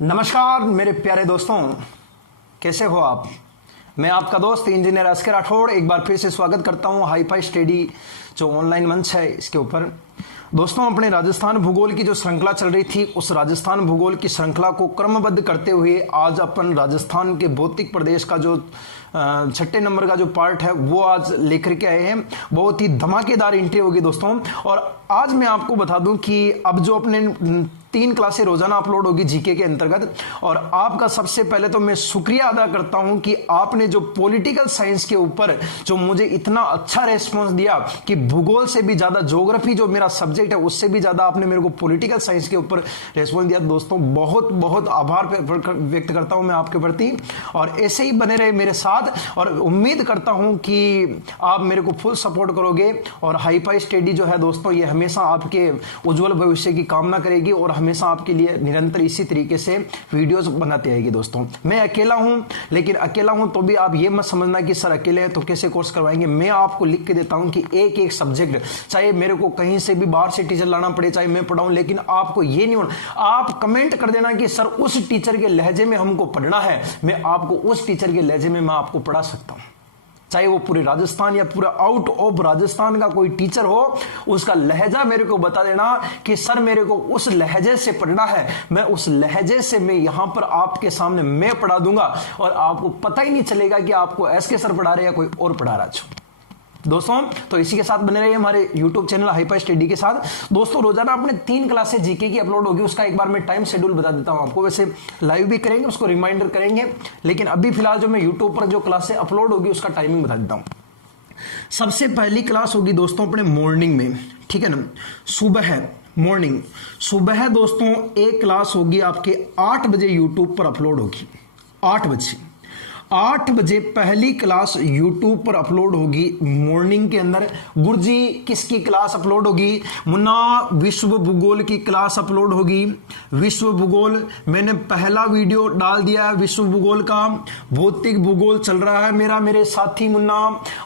नमस्कार मेरे प्यारे दोस्तों, कैसे हो आप। मैं आपका दोस्त इंजीनियर अस्कर राठौड़ एक बार फिर से स्वागत करता हूं हाईफाई स्टडी जो ऑनलाइन मंच है इसके ऊपर। दोस्तों, अपने राजस्थान भूगोल की जो श्रृंखला चल रही थी उस राजस्थान भूगोल की श्रृंखला को क्रमबद्ध करते हुए आज अपन राजस्थान के भौतिक प्रदेश का जो 6 नंबर का जो पार्ट है वो आज लेकर के आए हैं। बहुत ही धमाकेदार एंट्री होगी दोस्तों। और आज मैं आपको बता दूं कि अब जो अपने 3 क्लासें रोजाना अपलोड होगी जीके के अंतर्गत। और आपका सबसे पहले तो मैं शुक्रिया अदा करता हूं कि आपने जो पॉलिटिकल साइंस के ऊपर जो मुझे इतना अच्छा रेस्पॉन्स दिया कि भूगोल से भी ज्यादा ज्योग्राफी जो मेरा सब्जेक्ट है उससे भी ज्यादा आपने मेरे को पॉलिटिकल साइंस के ऊपर रेस्पॉन्स दिया। दोस्तों, बहुत बहुत आभार व्यक्त करता हूं मैं आपके प्रति, और ऐसे ही बने रहे मेरे साथ। और उम्मीद करता हूं कि आप मेरे को फुल सपोर्ट करोगे। और हाईफाई स्टडी जो है दोस्तों, ये हमेशा आपके उज्जवल भविष्य की कामना करेगी और हमेशा आपके लिए निरंतर इसी तरीके से वीडियोस बनाती आएगी। दोस्तों, मैं अकेला हूं, लेकिन अकेला हूं तो भी आप ये मत समझना कि सर अकेले हैं तो कैसे कोर्स करवाएंगे। मैं आपको लिख के देता हूं कि एक एक सब्जेक्ट, चाहे मेरे को कहीं से भी बाहर से टीचर लाना पड़े, चाहे मैं पढ़ाऊं, लेकिन आपको ये नहीं होना, आप कमेंट कर देना कि सर उस टीचर के लहजे में हमको पढ़ना है, मैं आपको उस टीचर के लहजे में मैं आपको पढ़ा सकता हूं। चाहे वो पूरे राजस्थान या पूरा आउट ऑफ राजस्थान का कोई टीचर हो, उसका लहजा मेरे को बता देना कि सर मेरे को उस लहजे से पढ़ना है, मैं उस लहजे से मैं यहां पर आपके सामने मैं पढ़ा दूंगा और आपको पता ही नहीं चलेगा कि आपको एसके सर पढ़ा रहे या कोई और पढ़ा रहा है। दोस्तों, तो इसी के साथ बने रहिए हमारे YouTube चैनल हाईफाई स्टडी के साथ। दोस्तों, रोजाना अपने 3 क्लासेस जीके की अपलोड होगी, उसका एक बार मैं टाइम शेड्यूल बता देता हूं आपको। वैसे लाइव भी करेंगे, उसको रिमाइंडर करेंगे, लेकिन अभी फिलहाल जो मैं YouTube पर जो क्लासेस अपलोड होगी उसका टाइमिंग बता देता हूं। सबसे पहली क्लास होगी दोस्तों अपने मॉर्निंग में, ठीक है ना, सुबह मॉर्निंग सुबह दोस्तों एक क्लास होगी आपके 8 बजे YouTube पर अपलोड होगी। 8 बजे पहली क्लास YouTube पर अपलोड होगी मॉर्निंग के अंदर। गुरुजी किसकी क्लास अपलोड होगी? मुन्ना विश्व भूगोल की क्लास अपलोड होगी। विश्व भूगोल मैंने पहला वीडियो डाल दिया है विश्व भूगोल का। भौतिक भूगोल चल रहा है मेरे साथी मुन्ना,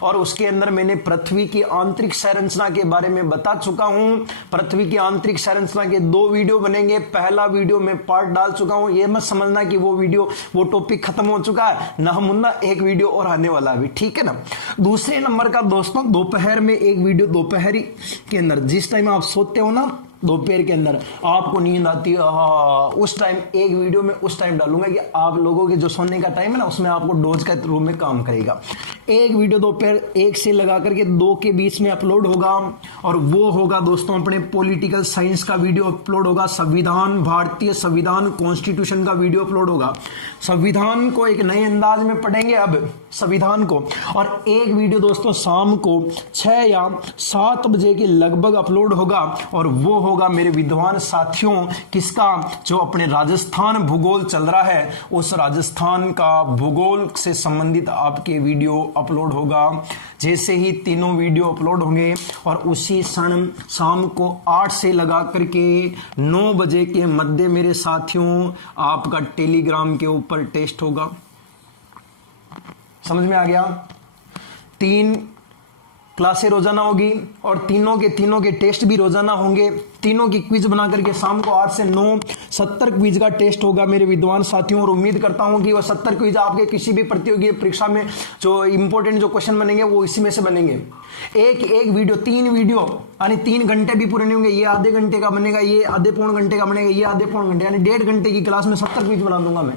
और उसके अंदर मैंने पृथ्वी की आंतरिक संरचना के बारे में बता चुका हूं। पृथ्वी की आंतरिक संरचना के 2 वीडियो बनेंगे। पहला वीडियो मैं पार्ट डाल चुका हूं, यह मत समझना कि वो टॉपिक खत्म हो चुका है ना, मुन्ना एक वीडियो और आने वाला अभी, ठीक है ना। दूसरे नंबर का दोस्तों दोपहर में एक वीडियो, दोपहरी के अंदर जिस टाइम आप सोते हो ना, दोपहर के अंदर आपको नींद आती है, उस टाइम एक वीडियो में उस टाइम डालूंगा कि आप लोगों के जो सोने का टाइम है ना उसमें आपको डोज का रूप में काम करेगा। एक वीडियो दोपहर 1 से लगा करके 2 के बीच में अपलोड होगा, और वो होगा दोस्तों अपने पॉलिटिकल साइंस का वीडियो अपलोड होगा। संविधान, भारतीय संविधान कॉन्स्टिट्यूशन का वीडियो अपलोड होगा। संविधान को एक नए अंदाज में पढ़ेंगे अब संविधान को। और एक वीडियो दोस्तों शाम को 6 या 7 बजे के लगभग अपलोड होगा, और वो होगा मेरे विद्वान साथियों किसका, जो अपने राजस्थान भूगोल चल रहा है उस राजस्थान का भूगोल से संबंधित आपके वीडियो अपलोड होगा। जैसे ही तीनों वीडियो अपलोड होंगे और उसी क्षण शाम को 8 से लगा करके 9 बजे के मध्य मेरे साथियों आपका टेलीग्राम के ऊपर टेस्ट होगा। समझ में आ गया? 3 क्लासें रोजाना होगी और तीनों के टेस्ट भी रोजाना होंगे। तीनों की क्विज बना करके शाम को 8 से 9 70 क्विज का टेस्ट होगा मेरे विद्वान साथियों। और उम्मीद करता हूं कि वो 70 क्विज आपके किसी भी प्रतियोगी परीक्षा में जो इंपॉर्टेंट जो क्वेश्चन बनेंगे वो इसी में से बनेंगे। एक वीडियो 3 वीडियो यानी 3 घंटे भी पूरे नहीं होंगे। ये आधे घंटे का बनेगा, ये आधे पौन घंटे का बनेगा, ये आधे पौन घंटे, यानी 1.5 घंटे की क्लास में 70 क्विज बना दूंगा मैं।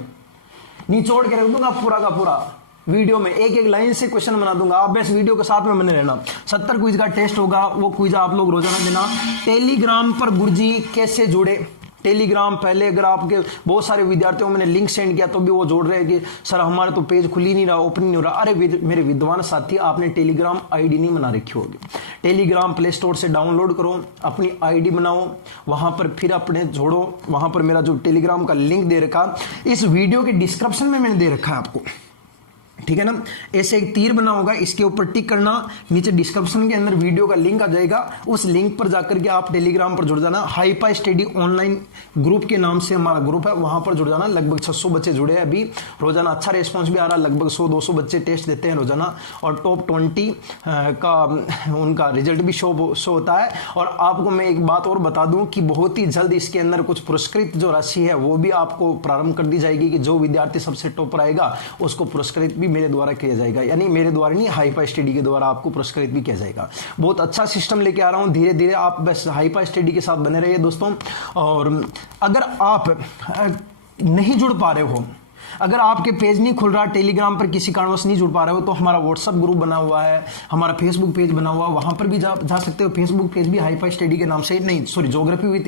निचोड़ के रख दूंगा पूरा का पूरा वीडियो में, एक लाइन से क्वेश्चन बना दूंगा। आप बस वीडियो के साथ में बने रहना। 70 क्विज का टेस्ट होगा, वो क्विज आप लोग रोजाना देना। टेलीग्राम पर गुरुजी कैसे जुड़े? टेलीग्राम पहले अगर आपके बहुत सारे विद्यार्थियों मैंने लिंक सेंड किया तो भी वो जोड़ रहे हैं कि सर हमारे तो पेज खुल ही नहीं रहा, ओपन नहीं हो रहा। अरे मेरे विद्वान साथी, आपने टेलीग्राम आईडी नहीं बना रखी होगी। टेलीग्राम प्ले स्टोर से डाउनलोड करो, अपनी आईडी बनाओ, वहां पर फिर अपने जोड़ो। वहां पर मेरा जो टेलीग्राम का लिंक दे रखा इस वीडियो के डिस्क्रिप्शन में मैंने दे रखा है आपको, ठीक है ना। ऐसे एक तीर बना होगा, इसके ऊपर टिक करना, नीचे डिस्क्रिप्शन के अंदर वीडियो का लिंक आ जाएगा, उस लिंक पर जाकर के आप टेलीग्राम पर जुड़ जाना। हाईपाई स्टडी ऑनलाइन ग्रुप के नाम से हमारा ग्रुप है, वहां पर जुड़ जाना। लगभग 600 बच्चे जुड़े हैं अभी, रोजाना अच्छा रेस्पॉन्स भी आ रहा है, लगभग 100-200 बच्चे टेस्ट देते हैं रोजाना, और टॉप 20 का उनका रिजल्ट भी शो होता है। और आपको मैं एक बात और बता दूं कि बहुत ही जल्द इसके अंदर कुछ पुरस्कृत जो राशि है वो भी आपको प्रारंभ कर दी जाएगी, कि जो विद्यार्थी सबसे टॉपर आएगा उसको पुरस्कृत भी मेरे द्वारा किया जाएगा, यानी मेरे द्वारा नहीं, हाईपाई स्टडी के द्वारा आपको पुरस्कृत भी किया जाएगा। बहुत अच्छा सिस्टम लेके आ रहा हूं, धीरे धीरे आप बस हाईपाई स्टडी के साथ बने रहिए दोस्तों। और अगर आप नहीं जुड़ पा रहे हो, अगर आपके पेज नहीं खुल रहा, टेलीग्राम पर किसी कारणवश नहीं जुड़ पा रहे हो, तो हमारा व्हाट्सएप ग्रुप बना हुआ है, हमारा फेसबुक पेज बना हुआ है, वहां पर भी जा सकते हो। फेसबुक पेज भी हाईपाई स्टडी के नाम से नहीं, sorry, geography with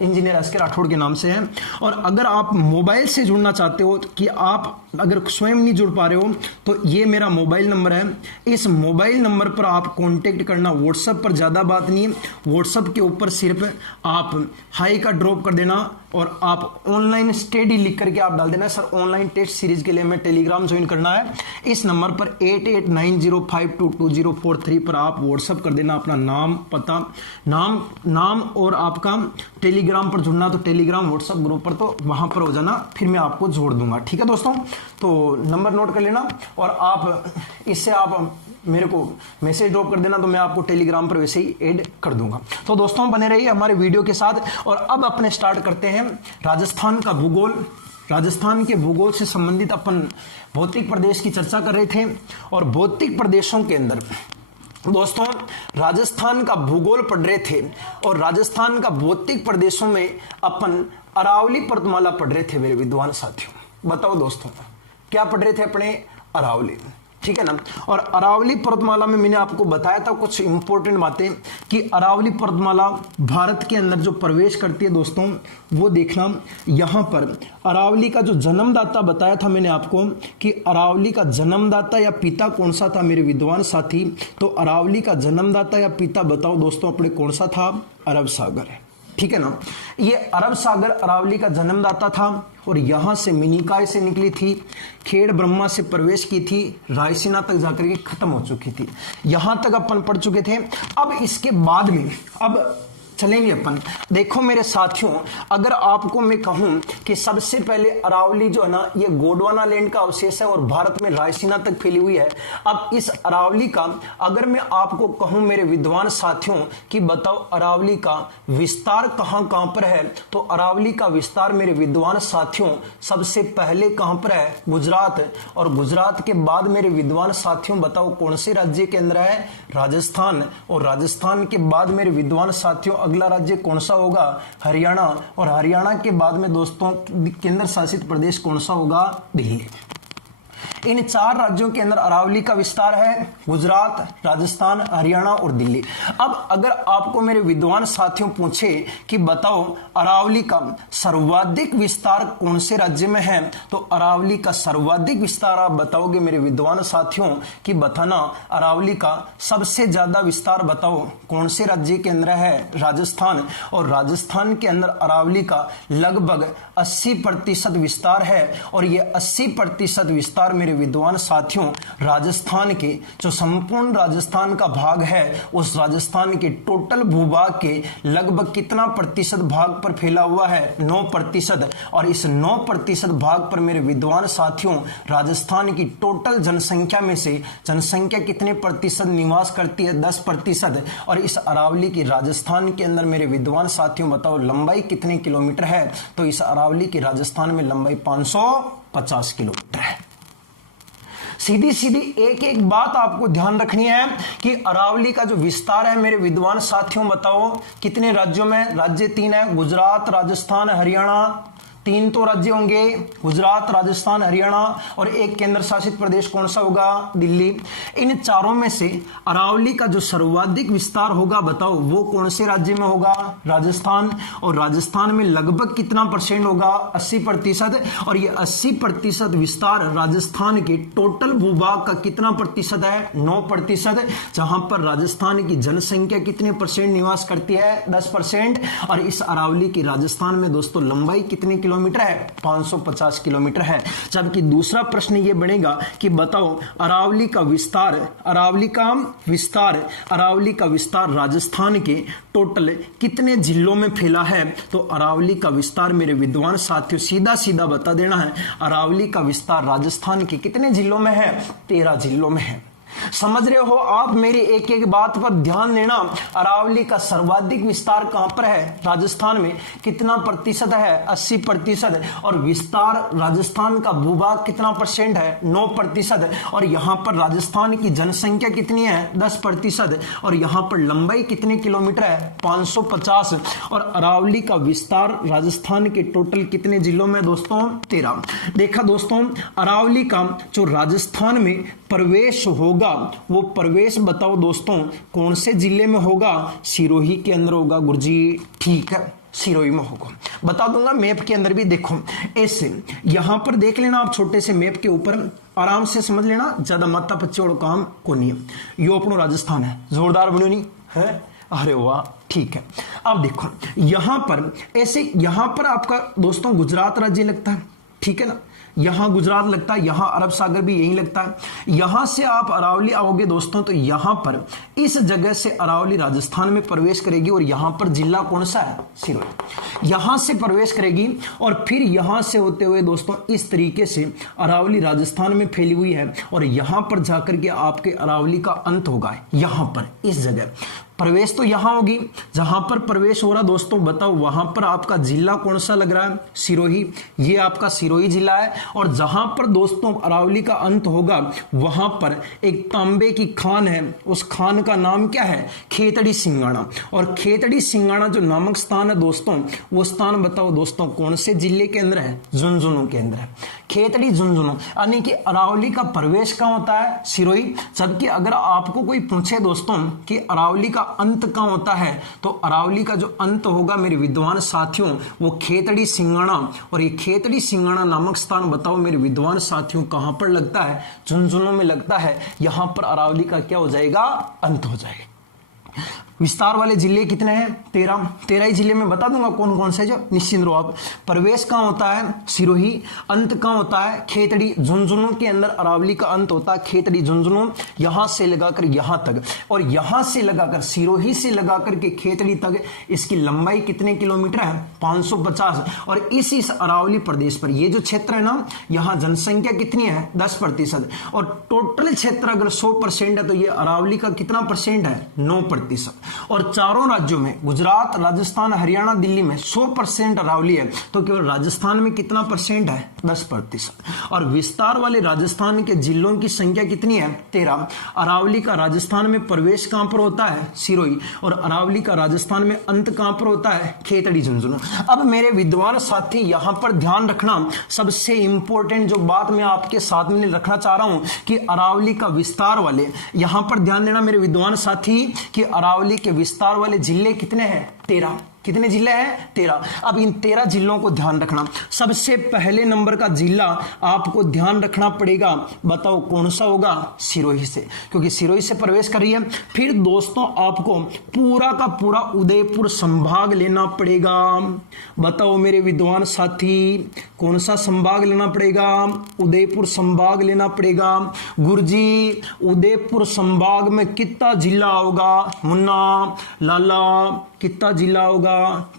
engineer SK Rathore के नाम से है। और अगर आप मोबाइल से जुड़ना चाहते हो, कि आप अगर स्वयं नहीं जुड़ पा रहे हो, तो ये मेरा मोबाइल नंबर है, इस मोबाइल नंबर पर आप कांटेक्ट करना। व्हाट्सएप पर ज़्यादा बात नहीं, व्हाट्सएप के ऊपर सिर्फ आप हाई का ड्रॉप कर देना और आप ऑनलाइन स्टडी लिख करके आप डाल देना, सर ऑनलाइन टेस्ट सीरीज के लिए मैं टेलीग्राम ज्वाइन करना है। इस नंबर पर 8890522043 पर आप व्हाट्सएप कर देना अपना नाम, पता, नाम और आपका टेलीग्राम पर जुड़ना, तो टेलीग्राम व्हाट्सएप ग्रुप पर, तो वहां पर हो जाना, फिर मैं आपको जोड़ दूंगा। ठीक है दोस्तों, तो नंबर नोट कर लेना, और आप इससे आप मेरे को मैसेज ड्रॉप कर देना, तो मैं आपको टेलीग्राम पर वैसे ही ऐड कर दूंगा। तो दोस्तों बने रहिए हमारे वीडियो के साथ। और अब अपने स्टार्ट करते हैं राजस्थान का भूगोल। राजस्थान के भूगोल से संबंधित अपन भौतिक प्रदेश की चर्चा कर रहे थे, और भौतिक प्रदेशों के अंदर दोस्तों राजस्थान का भूगोल पढ़ रहे थे, और राजस्थान का भौतिक प्रदेशों में अपन अरावली पर्वतमाला पढ़ रहे थे मेरे विद्वान साथियों। बताओ दोस्तों क्या पढ़ रहे थे अपने? अरावली, ठीक है ना। और अरावली पर्वतमाला में मैंने आपको बताया था कुछ इंपॉर्टेंट बातें, कि अरावली पर्वतमाला भारत के अंदर जो प्रवेश करती है दोस्तों, वो देखना। यहां पर अरावली का जो जन्मदाता बताया था मैंने आपको, कि अरावली का जन्मदाता या पिता कौन सा था मेरे विद्वान साथी, तो अरावली का जन्मदाता या पिता बताओ दोस्तों अपने कौन सा था? अरब सागर है, ठीक है ना। ये अरब सागर अरावली का जन्मदाता था, और यहां से मिनिकाय से निकली थी, खेड़ ब्रह्मा से प्रवेश की थी, रायसीना तक जाकर के खत्म हो चुकी थी। यहां तक अपन पढ़ चुके थे। अब इसके बाद में अब चलेंगे अपन। देखो मेरे साथियों, अगर आपको मैं कहूं कि सबसे पहले अरावली जो है ना, ये गोंडवाना लैंड का अवशेष है और भारत में रायसीना तक फैली हुई है। अब इस अरावली का अगर मैं आपको कहूं मेरे विद्वान साथियों कि बताओ अरावली का विस्तार कहां कहां पर है, तो अरावली का विस्तार मेरे विद्वान साथियों सबसे पहले कहां पर है? गुजरात। और गुजरात के बाद मेरे विद्वान साथियों बताओ कौन से राज्य के अंदर है? राजस्थान। और राजस्थान के बाद मेरे विद्वान साथियों अगला राज्य कौन सा होगा? हरियाणा। और हरियाणा के बाद में दोस्तों केंद्र शासित प्रदेश कौन सा होगा? दिल्ली। इन चार राज्यों के अंदर अरावली का विस्तार है, गुजरात, राजस्थान, हरियाणा और दिल्ली। अब अगर आपको मेरे विद्वान साथियों पूछे कि बताओ अरावली का सर्वाधिक विस्तार कौन से राज्य में है, तो अरावली का सर्वाधिक विस्तार आप बताओगे मेरे विद्वान साथियों कि बताना अरावली का सबसे ज्यादा विस्तार बताओ कौन से राज्य के अंदर है? राजस्थान। और राजस्थान के अंदर अरावली का लगभग 80% विस्तार है। और ये 80% विस्तार मेरे विद्वान साथियों राजस्थान के जो संपूर्ण राजस्थान का भाग है, उस राजस्थान के टोटल भूभाग के लगभग कितना प्रतिशत भाग पर फैला हुआ है? 9%। और इस 9% भाग पर मेरे विद्वान साथियों राजस्थान की टोटल जनसंख्या में से जनसंख्या कितने प्रतिशत निवास करती है? 10%। और इस अरावली की राजस्थान के अंदर मेरे विद्वान साथियों बताओ लंबाई कितने किलोमीटर है? तो इस अरावली की राजस्थान में लंबाई 550 किलोमीटर है। सीधी सीधी एक एक बात आपको ध्यान रखनी है कि अरावली का जो विस्तार है मेरे विद्वान साथियों बताओ कितने राज्यों में? राज्य 3 है, गुजरात, राजस्थान, हरियाणा। 3 तो राज्य होंगे, गुजरात, राजस्थान, हरियाणा, और एक केंद्र शासित प्रदेश कौन सा होगा? दिल्ली। इन चारों में से अरावली का जो सर्वाधिक विस्तार होगा बताओ वो कौन से राज्य में होगा? राजस्थान। और राजस्थान में लगभग कितना परसेंट होगा? 80%। और ये 80% विस्तार राजस्थान के टोटल भूभाग का कितना प्रतिशत है? 9%। जहां पर राजस्थान की जनसंख्या कितने परसेंट निवास करती है? 10%। और इस अरावली की राजस्थान में दोस्तों लंबाई कितने किलोमीटर किलोमीटर है? 550 किलोमीटर है। जबकि दूसरा प्रश्न ये बनेगा कि बताओ अरावली का विस्तार राजस्थान के टोटल कितने जिलों में फैला है? तो अरावली का विस्तार मेरे विद्वान साथियों सीधा सीधा बता देना है, अरावली का विस्तार राजस्थान के कितने जिलों में है? 13 जिलों में है। समझ रहे हो आप? मेरी एक एक बात पर ध्यान देना। अरावली का सर्वाधिक विस्तार कहां पर है? राजस्थान में। कितना प्रतिशत है? 80%। और विस्तार राजस्थान का भूभाग कितना परसेंट है? 9%। और यहां पर राजस्थान की जनसंख्या कितनी है? 10%। और यहां पर लंबाई कितने किलोमीटर है? 550। और अरावली का विस्तार राजस्थान के टोटल कितने जिलों में दोस्तों? 13। देखा दोस्तों, अरावली का जो राजस्थान में प्रवेश होगा वो प्रवेश बताओ दोस्तों कौन से जिले में होगा? सिरोही के अंदर होगा गुरुजी। ठीक है, सिरोही में होगा। बता दूंगा मैप के अंदर भी। देखो ऐसे यहां पर देख लेना आप, छोटे से मैप के ऊपर आराम से समझ लेना, ज्यादा माता पच्चोड़ काम को नहीं है। यो अपनो राजस्थान है, जोरदार बनो नहीं है? अरे वाह, ठीक है। अब देखो यहां पर ऐसे, यहां पर आपका दोस्तों गुजरात राज्य लगता है, ठीक है ना? यहां गुजरात लगता है, यहां अरब सागर भी यही लगता है। यहां से आप अरावली आओगे दोस्तों तो यहां पर इस जगह से अरावली राजस्थान में प्रवेश करेगी। और यहां पर जिला कौन सा है? सिरोही। यहां से प्रवेश करेगी और फिर यहां से होते हुए दोस्तों इस तरीके से अरावली राजस्थान में फैली हुई है। और यहां पर जाकर के आपके अरावली का अंत होगा, यहां पर इस जगह। प्रवेश तो यहां होगी, जहां पर प्रवेश हो रहा दोस्तों बताओ वहां पर आपका जिला कौन सा लग रहा है? सिरोही। ये आपका सिरोही जिला है। और जहां पर दोस्तों अरावली का अंत होगा वहां पर एक तांबे की खान है, उस खान का नाम क्या है? खेतड़ी सिंगाणा। और खेतड़ी सिंगाणा जो नामक स्थान है दोस्तों, वो स्थान बताओ दोस्तों कौन से जिले के अंदर है? झुंझुनू के अंदर है। खेतड़ी झुंझुनू, यानी कि अरावली का प्रवेश कहां होता है? सिरोही। जबकि अगर आपको कोई पूछे दोस्तों कि अरावली का अंत कहां होता है, तो अरावली का जो अंत होगा मेरे विद्वान साथियों वो खेतड़ी सिंगाणा। और ये खेतड़ी सिंगाणा नामक स्थान बताओ मेरे विद्वान साथियों कहां पर लगता है? झुंझुनू में लगता है। यहां पर अरावली का क्या हो जाएगा? अंत हो जाएगा। विस्तार वाले जिले कितने हैं? 13। 13 ही जिले में बता दूंगा कौन कौन से, जो निश्चिंत रहो आप। प्रवेश कहां होता है? सिरोही। अंत कहां होता है? खेतड़ी। झुंझुनू के अंदर अरावली का अंत होता है, खेतड़ी झुंझुनू। यहां से लगाकर यहां तक, और यहां से लगाकर सिरोही से लगाकर के खेतड़ी तक इसकी लंबाई कितने किलोमीटर है? 550। और इस अरावली प्रदेश पर ये जो क्षेत्र है ना, यहां जनसंख्या कितनी है? 10%। और टोटल क्षेत्र अगर 100% है तो ये अरावली का कितना परसेंट है? 9%। और चारों राज्यों में गुजरात, राजस्थान, हरियाणा, दिल्ली में 100% अरावली है, तो केवल राजस्थान में कितना परसेंट है? 10%। और विस्तार वाले राजस्थान के जिलों की संख्या कितनी है? 13। अरावली का राजस्थान में प्रवेश कहां पर होता है? सिरोही। और अरावली का राजस्थान में अंत कहां पर होता है? खेतड़ी झुंझुनू। अब मेरे विद्वान साथी यहां पर ध्यान रखना, सबसे इंपॉर्टेंट जो बात मैं आपके साथ में रखना चाह रहा हूं कि अरावली का विस्तार वाले, यहां पर ध्यान देना मेरे विद्वान साथी कि अरावली के विस्तार वाले जिले कितने हैं? 13। कितने जिले हैं? 13। अब इन 13 जिलों को ध्यान रखना। सबसे पहले नंबर का जिला आपको ध्यान रखना पड़ेगा, बताओ कौन सा होगा? सिरोही से, क्योंकि सिरोही से प्रवेश कर रही है। फिर दोस्तों आपको पूरा का पूरा उदयपुर संभाग लेना पड़ेगा। बताओ मेरे विद्वान साथी कौन सा संभाग लेना पड़ेगा? उदयपुर संभाग लेना पड़ेगा। गुरुजी उदयपुर संभाग में कितना जिला होगा? मुन्ना, लाला, कितना जिला होगा?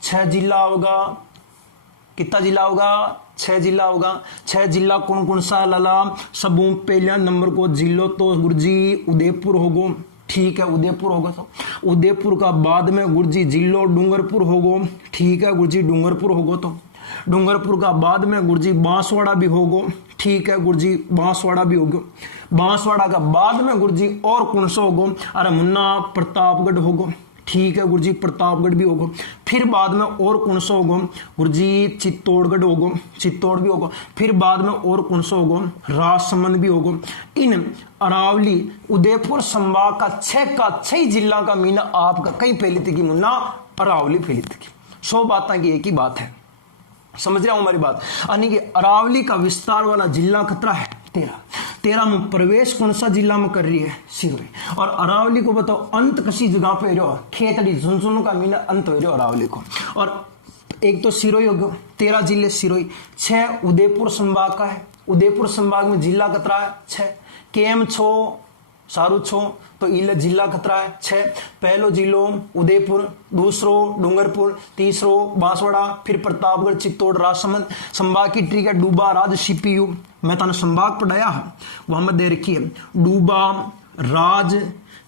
6 जिला होगा। कितना जिला होगा? 6 जिला होगा। 6 जिला कौन कौन सा लाला? सब पहला नंबर को जिलो तो गुरुजी उदयपुर होगो। ठीक है, उदयपुर होगा। तो उदयपुर का बाद में गुरुजी जिलो डूंगरपुर होगो। ठीक है गुरुजी, डूंगरपुर होगो। तो डूंगरपुर का बाद में गुरुजी बांसवाड़ा भी होगो। ठीक है गुरुजी, बांसवाड़ा भी होगो। बांसवाड़ा का बाद में गुरुजी और कौन सा होगो? अरे मुन्ना, प्रतापगढ़ होगो। ठीक है गुरुजी, प्रतापगढ़ भी होगा। फिर बाद में और कौन सा होगा? गुरुजी चित्तौड़गढ़ होगा, चित्तौड़ भी होगा। फिर बाद में और कौन सा होगा? राजसमंद भी होगा। इन अरावली उदयपुर संभाग का 6 जिला का मीना आपका कई पहले तक की मुन्ना अरावली फैली तक 100 बातें की एक ही बात है। समझ रहा हूं हमारी बात? यानी कि अरावली का विस्तार वाला जिला खतरा है 13 में प्रवेश कौन सा जिला में कर रही है? सिरोही। और अरावली को बताओ अंत किसी जगह पे रहो? खेतड़ी झुंझुनू का मीना अंत हो रहा अरावली को। और एक तो सिरोही हो गया, 13 जिले सिरोही। 6 उदयपुर संभाग का है, उदयपुर संभाग में जिला कतरा है 6। केम छो सारू छो तो इले जिला खतरा है 6। पहलो जिलो उदयपुर, दूसरो डूंगरपुर, तीसरो बांसवाड़ा, फिर प्रतापगढ़, चित्तौड़, राजसमंद। संभाग की ट्रिक है डूबा, राज, सीपीयू। मैं तने संभाग पढ़ाया है वहां में दे रखी है डूबा, राज,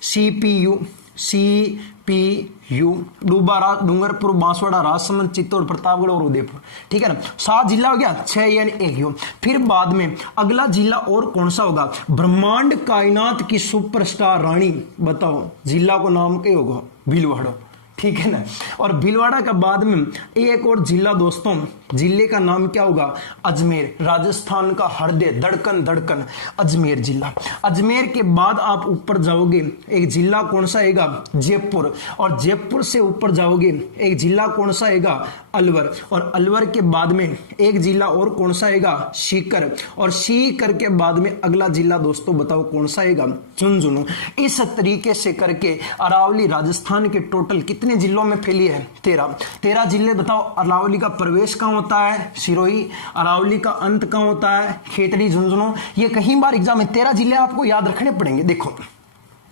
सीपीयू, सीपीयू, डूबा, राज, डूंगरपुर, बांसवाड़ा, राजसमंद, चित्तौड़, प्रतापगढ़ और उदयपुर। ठीक है ना, 7 जिला हो गया, 6 यानी 1 हो। फिर बाद में अगला जिला और कौन सा होगा? ब्रह्मांड कायनात की सुपरस्टार रानी, बताओ जिला को नाम क्या होगा? भीलवाड़ा। ठीक है ना, और भीलवाड़ा का बाद में एक और जिला दोस्तों, जिले का नाम क्या होगा? अजमेर। राजस्थान का हृदय, धड़कन धड़कन, अजमेर जिला। अजमेर के बाद आप ऊपर जाओगे, एक जिला कौन सा आएगा? जयपुर। और जयपुर से ऊपर जाओगे, एक जिला कौन सा आएगा? अलवर। और अलवर के बाद में एक जिला और कौन सा आएगा? सीकर। और सीकर के बाद में अगला जिला दोस्तों बताओ कौन सा आएगा? झुंझुनू। इस तरीके से करके अरावली राजस्थान के टोटल कितने जिलों में फैली है? 13 जिले। बताओ अरावली का प्रवेश कहां होता है? सिरोही। अरावली का अंत कहां होता है? खेतड़ी, झुंझुनू। ये कहीं बार एग्जाम में 13 जिले आपको याद रखने पड़ेंगे। देखो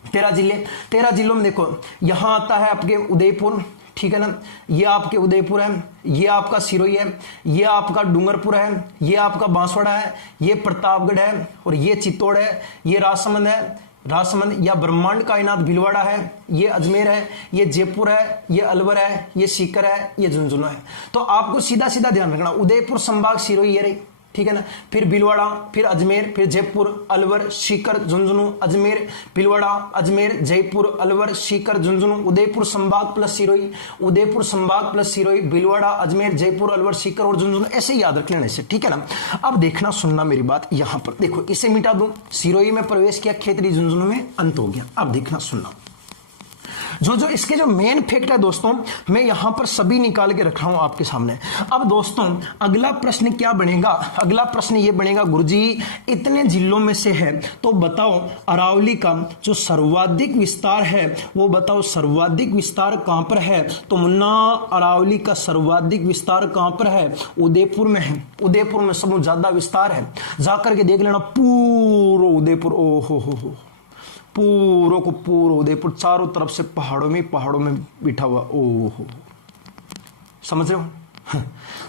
13 जिले, 13 जिलों में देखो यहां आता है आपके उदयपुर, ठीक है ना, ये आपके उदयपुर है, ये आपका सिरोही है, ये आपका डूंगरपुर है, ये आपका बांसवाड़ा है, ये प्रतापगढ़ है, और ये चित्तौड़ है, ये राजसमंद है, राजसमंद या ब्रह्मांड कायनात भीलवाड़ा है, ये अजमेर है, ये जयपुर है, ये अलवर है, ये सीकर है, ये झुंझुनू है। तो आपको सीधा सीधा ध्यान रखना, उदयपुर संभाग सिरोही ये रही, ठीक है ना, फिर भीलवाड़ा, फिर अजमेर, फिर जयपुर, अलवर, सीकर, झुंझुनू, अजमेर, भीलवाड़ा, अजमेर, जयपुर, अलवर, सीकर, झुंझुनू, उदयपुर संभाग प्लस सिरोही, उदयपुर संभाग प्लस सिरोही, भीलवाड़ा, अजमेर, जयपुर, अलवर, सीकर और झुंझुनू, ऐसे याद रख लेने से, ठीक है ना। अब देखना सुनना मेरी बात, यहां पर देखो इसे मिटा दूं, सिरोही में प्रवेश किया, खेतड़ी, झुंझुनू में अंत हो गया। अब देखना सुनना, जो इसके जो मेन फैक्ट है दोस्तों, मैं यहां पर सभी निकाल के रखा हूं आपके सामने। अब दोस्तों अगला प्रश्न क्या बनेगा? अगला प्रश्न ये बनेगा, गुरुजी इतने जिलों में से है तो बताओ अरावली का जो सर्वाधिक विस्तार है वो बताओ, सर्वाधिक विस्तार कहां पर है? तो मुन्ना अरावली का सर्वाधिक विस्तार कहां पर है? उदयपुर में है। उदयपुर में सबसे ज्यादा विस्तार है, जाकर के देख लेना पूरा उदयपुर। ओ हो पूरो को पूरो उदयपुर चारों तरफ से पहाड़ों में बिठा हुआ। ओहो, समझ रहे हो?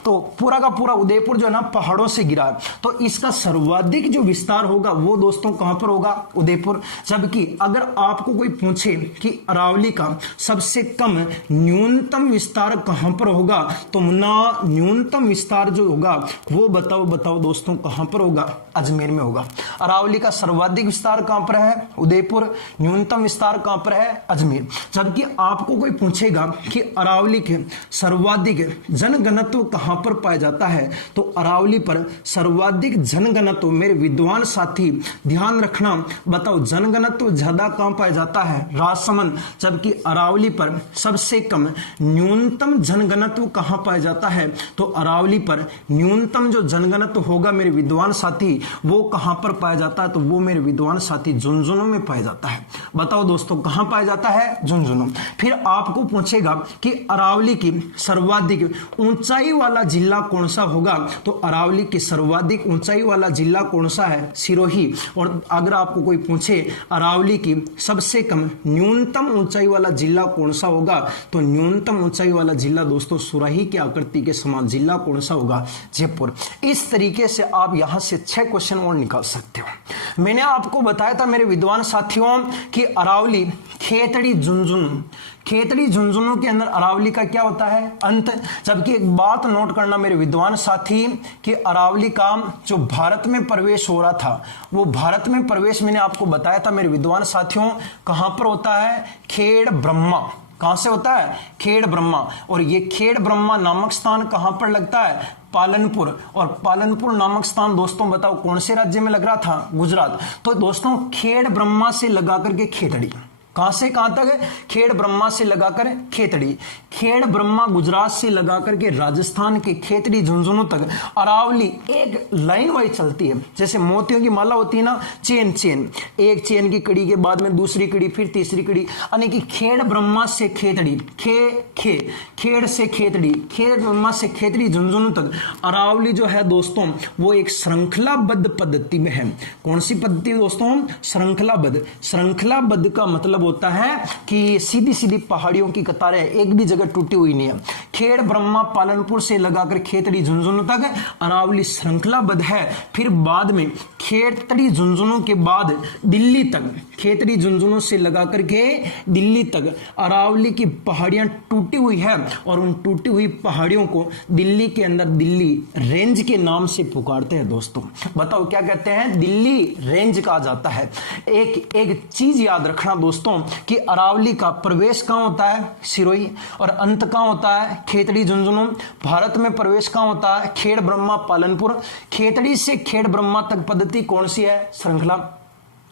तो पूरा का पूरा उदयपुर जो है ना पहाड़ों से गिरा है, तो इसका सर्वाधिक जो विस्तार होगा वो दोस्तों कहां पर होगा? उदयपुर। जबकि अगर आपको कोई पूछे कि अरावली का सबसे कम न्यूनतम विस्तार कहां पर होगा, तो मुन्ना न्यूनतम विस्तार जो होगा वो बताओ दोस्तों कहां पर होगा? अजमेर में होगा। अरावली का सर्वाधिक विस्तार कहां पर है? उदयपुर। न्यूनतम विस्तार कहां पर है? अजमेर। जबकि आपको कोई पूछेगा कि अरावली के सर्वाधिक जनघनत्व कहां पर पाया जाता है, तो अरावली पर सर्वाधिक जनघनत्व, मेरे विद्वान साथी ध्यान रखना, बताओ जनघनत्व ज्यादा कहां पाया जाता है? राजसमंद। जबकि अरावली पर सबसे कम न्यूनतम जनघनत्व कहां पाया जाता है? तो अरावली पर न्यूनतम जो जनघनत्व होगा मेरे विद्वान साथी वो कहां पर पाया जाता है? तो वो मेरे विद्वान साथी झुंझुनू में पाया जाता है। बताओ दोस्तों कहां पाया जाता है? झुंझुनू। फिर आपको पूछेगा कि अरावली की सर्वाधिक ऊंचाई वाला जिला कौन सा होगा? तो अरावली की सर्वाधिक ऊंचाई वाला जिला कौन सा है? सिरोही। और अगर आपको कोई पूछे अरावली की सबसे कम न्यूनतम ऊंचाई वाला जिला कौन सा होगा, तो न्यूनतम ऊंचाई वाला जिला दोस्तों सुराही की आकृति के समान जिला कौन सा होगा? जयपुर। इस तरीके से आप यहां से 6 क्वेश्चन और निकाल सकते हो। मैंने आपको बताया था मेरे विद्वान साथियों कि अरावली, खेतड़ी, झुंझुनू, खेतड़ी झुंझुनू के अंदर अरावली का क्या होता है? अंत। जबकि एक बात नोट करना मेरे विद्वान साथी कि अरावली का जो भारत में प्रवेश हो रहा था, वो भारत में प्रवेश मैंने आपको बताया था मेरे विद्वान साथियों कहां पर होता है? खेड़ ब्रह्मा। कहां से होता है? खेड़ ब्रह्मा। और ये खेड़ ब्रह्मा नामक स्थान कहां पर लगता है? पालनपुर। और पालनपुर नामक स्थान दोस्तों बताओ कौन से राज्य में लग रहा था? गुजरात। तो दोस्तों खेड़ ब्रह्मा से लगा करके खेतड़ी, कहां से कहां तक है? खेड़ ब्रह्मा से लगाकर खेतड़ी, खेड़ ब्रह्मा गुजरात से लगाकर के राजस्थान के खेतड़ी झुंझुनू तक अरावली एक लाइन वाइज चलती है। जैसे मोतियों की माला होती है ना, चेन चेन, एक चेन की कड़ी के बाद में दूसरी कड़ी, फिर तीसरी कड़ी, यानी कि खेड़ ब्रह्मा से खेतड़ी, खेड़ से खेतड़ी, खेड़ ब्रह्मा से खेतड़ी झुंझुनू तक अरावली जो है दोस्तों वो एक श्रृंखलाबद्ध पद्धति में है। कौन सी पद्धति दोस्तों? श्रृंखलाबद्ध। श्रृंखलाबद्ध का मतलब होता है कि सीधी सीधी पहाड़ियों की कतारें, एक भी जगह टूटी हुई नहीं है। खेड़ ब्रह्मा पालनपुर से लगाकर खेतड़ी झुंझुनू तक अरावली श्रृंखलाबद्ध है। फिर बाद में खेतड़ी झुंझुनू के बाद दिल्ली तक, खेतड़ी झुंझुनू से लगाकर के दिल्ली तक अरावली की पहाड़ियां टूटी हुई है और उन टूटी हुई पहाड़ियों को दिल्ली के अंदर दिल्ली रेंज के नाम से पुकारते हैं। दोस्तों बताओ क्या कहते हैं? दिल्ली रेंज कहा जाता है। एक चीज याद रखना दोस्तों कि अरावली का प्रवेश कहां होता है? सिरोही, और अंत कहां होता है? खेतड़ी झुंझुनू। भारत में प्रवेश कहां होता है? खेड़ ब्रह्मा पालनपुर। खेतड़ी से खेड़ ब्रह्मा तक पद्धति कौन सी है? श्रृंखला।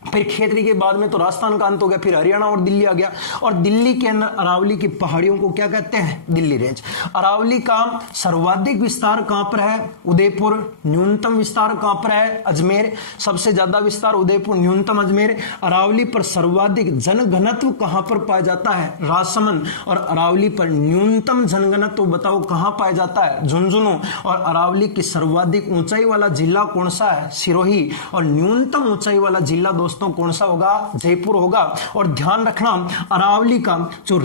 फिर खेतड़ी के बाद में तो राजस्थान का अंत हो गया, फिर हरियाणा और दिल्ली आ गया, और दिल्ली के अंदर अरावली की पहाड़ियों को क्या कहते हैं? दिल्ली रेंज। अरावली का सर्वाधिक विस्तार कहां पर है? उदयपुर। न्यूनतम विस्तार कहां पर है? अजमेर। सबसे ज्यादा विस्तार उदयपुर, न्यूनतम अजमेर। अरावली पर सर्वाधिक जनघनत्व कहां पर पाया जाता है? राजसमंद। और अरावली पर न्यूनतम जनघनत्व बताओ कहां पाया जाता है? झुंझुनू। और अरावली की सर्वाधिक ऊंचाई वाला जिला कौन सा है? सिरोही। और न्यूनतम ऊंचाई वाला जिला दोस्तों कौन सा होगा? जयपुर होगा। और ध्यान रखना अरावली का जो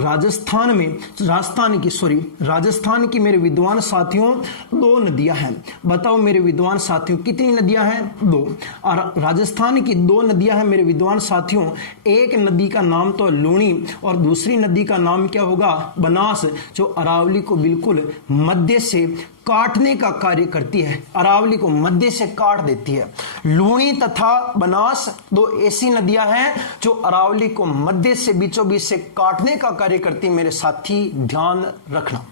राजस्थान की मेरे विद्वान साथियों दो नदियां हैं। बताओ मेरे विद्वान साथियों कितनी नदियां हैं? दो। और राजस्थान की दो नदियां हैं मेरे विद्वान साथियों। एक नदी का नाम तो लूणी और दूसरी नदी का नाम क्या होगा? बनास, जो अरावली को बिल्कुल मध्य से काटने का कार्य करती है, अरावली को मध्य से काट देती है। लूणी तथा बनास दो ऐसी नदियां हैं जो अरावली को मध्य से बीचों बीच से काटने का कार्य करती। मेरे साथी ध्यान रखना,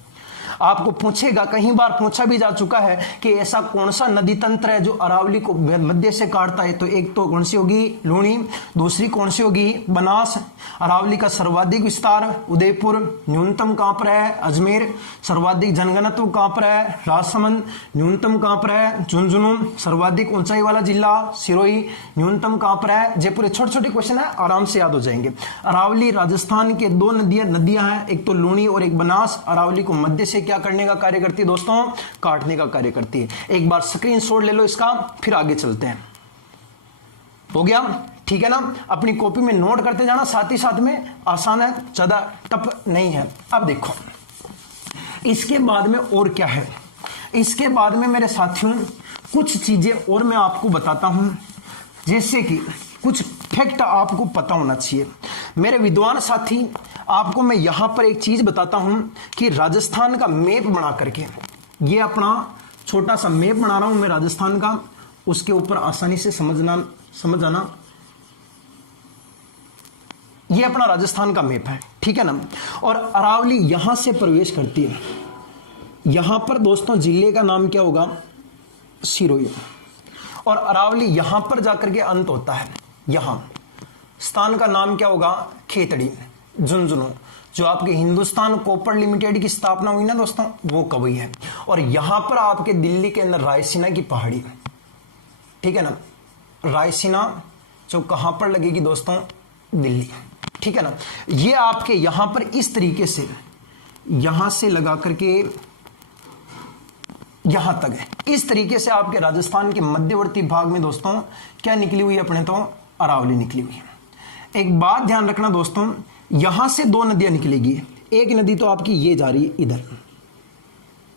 आपको पूछेगा, कई बार पूछा भी जा चुका है कि ऐसा कौन सा नदी तंत्र है जो अरावली को मध्य से काटता है? तो एक तो कौन सी होगी? लूणी। दूसरी कौन सी होगी? बनास। अरावली का सर्वाधिक विस्तार उदयपुर। न्यूनतम कहां पर है? अजमेर। सर्वाधिक जनघनत्व कहां पर है? राजसमंद। न्यूनतम कहां पर है? झुंझुनू। सर्वाधिक ऊंचाई वाला जिला सिरोही। न्यूनतम कहां पर है? जयपुर। छोटे छोटे क्वेश्चन है, आराम से याद हो जाएंगे। अरावली राजस्थान के दो नदियां हैं, एक तो लूणी और एक बनास। अरावली को मध्य से क्या करने का कार्य करती है दोस्तों? काटने का कार्य करती है। एक बार स्क्रीनशॉट ले लो इसका, फिर आगे चलते हैं। हो गया? ठीक है ना? अपनी कॉपी में नोट करते जाना, साथ ही साथ में आसान है, ज्यादा टफ नहीं है। अब देखो इसके बाद में और क्या है। इसके बाद में मेरे साथियों कुछ चीजें और मैं आपको बताता हूं, जैसे कि कुछ फैक्ट आपको पता होना चाहिए। मेरे विद्वान साथी, आपको मैं यहां पर एक चीज बताता हूं कि राजस्थान का मैप बना करके, ये अपना छोटा सा मैप बना रहा हूं मैं राजस्थान का, उसके ऊपर आसानी से समझ आना। ये अपना राजस्थान का मैप है, ठीक है ना? और अरावली यहां से प्रवेश करती है। यहां पर दोस्तों जिले का नाम क्या होगा? सिरोही। और अरावली यहां पर जाकर के अंत होता है। यहां स्थान का नाम क्या होगा? खेतड़ी झुंझुनू, जो आपके हिंदुस्तान कॉपर लिमिटेड की स्थापना हुई ना दोस्तों, वो कब हुई है। और यहां पर आपके दिल्ली के अंदर रायसीना की पहाड़ी, ठीक है ना? रायसीना जो कहां पर लगेगी दोस्तों? दिल्ली, ठीक है ना? ये आपके यहां पर इस तरीके से यहां से लगा करके यहां तक है। इस तरीके से आपके राजस्थान के मध्यवर्ती भाग में दोस्तों क्या निकली हुई है? अपने तो अरावली निकली हुई है। एक बात ध्यान रखना दोस्तों, यहां से दो नदियां निकलेगी। एक नदी तो आपकी ये जा रही है इधर,